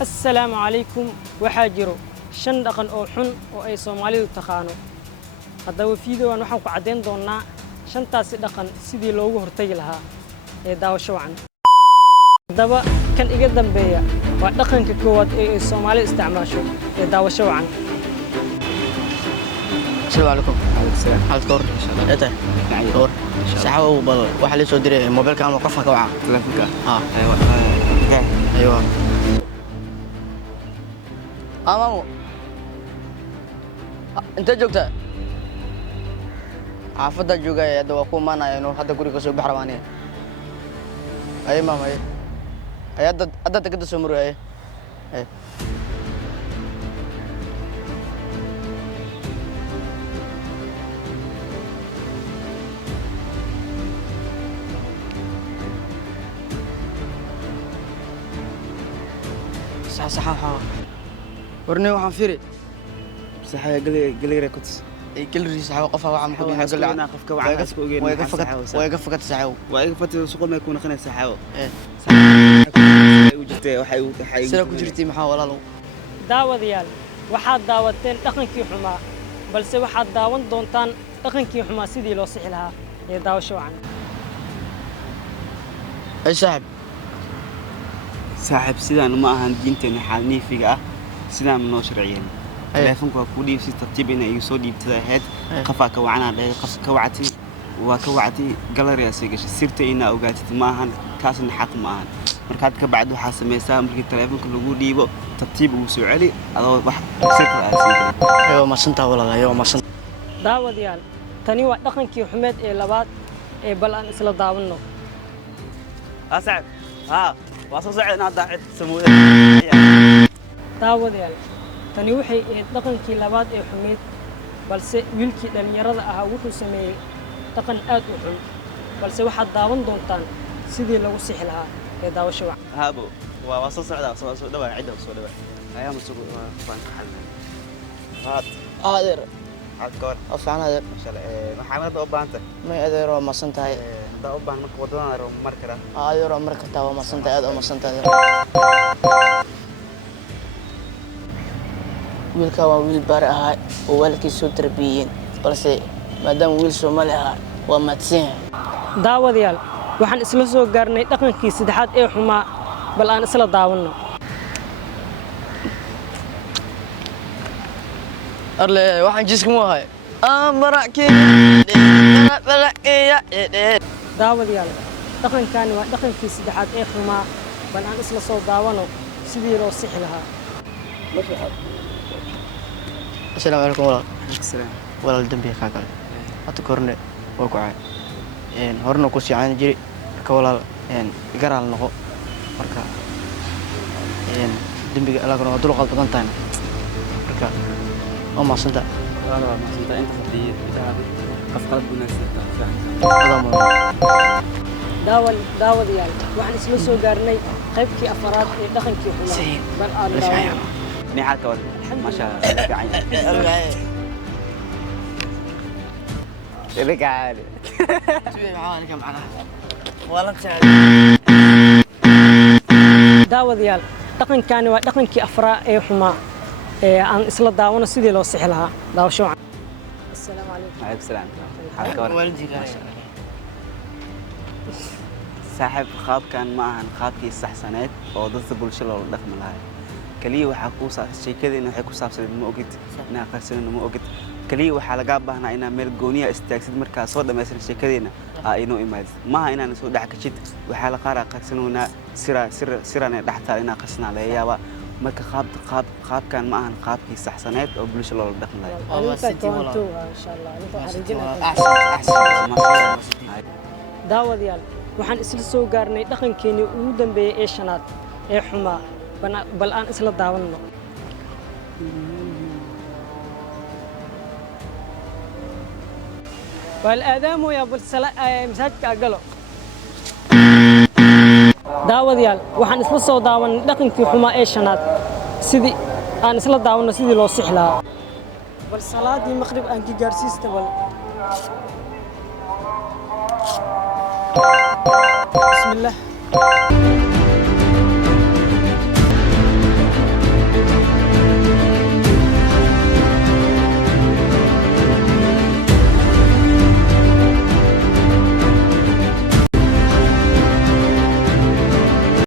السلام عليكم وحاجرو شن دقن أو حن أو أي صومالي وتخانو هذا وفيديو أنا وحنا قاعدين دونا شن تاس دقن سيدي لوجو هرتي لها داو شو عن دابا كان يقدم بيا ودقن كقوات أي صومالي استعماشو داو شو عن السلام عليكم. السلام. حالك كور؟ إن شاء الله. إيه يعني كور. سحاو بل واحد لسه دري موبايل كان موقفها كوعة. تلفونك. أيوة. أيوة. مامو. أنت جوكتا. عافدا جوكا يا دوا كو مانا إنه هذا كوري كسر بحرمانية. أي ماما أي. أي أدا تكده سمرو أي. أي. صح ورني waxaan firi صحيح قلي ركض كل ريس حوا قفا وعم حوا قل أنا قفك وعم قفك ويقفك تسعو ويقفت سوق ما يكون خنا سحاو وجدت وحي سلا كجرتي محاولة لو daawadayaal waxaad daawateen dhaqankii xumaa balse waxaad daawan doontaan dhaqankii xumaa sidii loo sixi lahaa ee daawasho wacan أي صاحب صاحب سيدان ما أهان دينتنا حالني فيها سيدان من شرعيين تلفونك كودي في ترتيب إنه يسودي بتذهب قفاك وعنا ده قف كوعتي وكوعتي جالريا سيجش سيرت إنه أوقات ما أهان كاس الحق ما أهان مركاتك بعده حاسة مسا مركي تلفونك لوجودي بو ترتيب وسعلي هذا واحد سكر أسير أيوة ما سنت ولا لا أيوة ما سنت daawadayaal tani waa dhaqankii xumeed ee labaad ee bal aan isla daawano أسعد ها وصل أنا ضاعت سموه daawadayaal tani waxay ahayd dhaqankii labaad ee xumeed balse wiilkii dhalinyarada ahaa wuxuu sameeyey dhaqan aad u xun balse waxaad daawan doontaan sidii lagu sixi lahaa ee daawasho wacan هابو وصل وصل دوا عده وصل دوا أيام السوق فان حلنا هات هذا هات كور أفعل هذا ما شاء الله محمد أوبا أنت ما أدري ما سنت هاي ده أوبا مرك ودنا رو مركرة هذا رو مركز توا ما سنت هذا ما سنت هذا wiilka waa wiil baar ahaa oo walaalkiis soo tarbiyeen balse maadaama wiil Soomaali ahaa waa madsan daawadayaal waxaan isla soo gaarnay dhaqankii saddexaad ee xumaa bal aan isla daawano arle waxaan jisku ma ahay amaraaki daawadayaal dhaqankani waa dhaqankii saddexaad ee xumaa bal aan isla soo daawano sidii loo sixi lahaa السلام عليكم والله السلام ولا الدنبي كاكل أتكرني وقعي إن هرنا كوسي عن جري كولا إن يقرأ النقو مركا إن دنبي لا كنا نطلق غلط تاني مركا ما صنت لا ما صنت أنت خديه قفقات بناس daawadayaal waxaan isla soo gaarnay qaybkii afaraad ee dhaqankii xumaa bal aan daawano نحاك ما شاء الله عين لك عالي daawadayaal dhaqankani waa dhaqankii afraad ee xumaa ee aan isla daawano sidii loo sixi lahaa daawasho wacan assalaamu calaykum عليكم السلام صاحب خاب كان معهن خابكي استحسنات أو ضد بالشلة والدخم لهاي كليه waxaa ku saabsan sheekadina waxay ku saabsan ma ogid inaa qarsan ma ogid kaliya waxaa laga baahnaa inaa meel gooniya istaagsid markaa soo dhamaysan sheekadina inuu imaad maaha inaan soo dhax ka jid waxaa la qaar qarsanuna sirana dhaxtaa inaa qasnaa la yaaba marka qaabkan ma ahan qaabkii saxsaneed oo bulshada loo dhaqan lahayd daawadayaal waxaan isla soo gaarnay dhaqankeenii ugu dambeeyay ee shanaad ee xumaa bal aan isla daawano wal aadaamo ya bal masaajidka galo daawadayaal waxaan isla soo daawanay dhaqankii xumaa ee shanaad sidii aan isla daawano sidii loo sixi lahaa bal salaadii maqrib aan ki gaarsiista bal بسم الله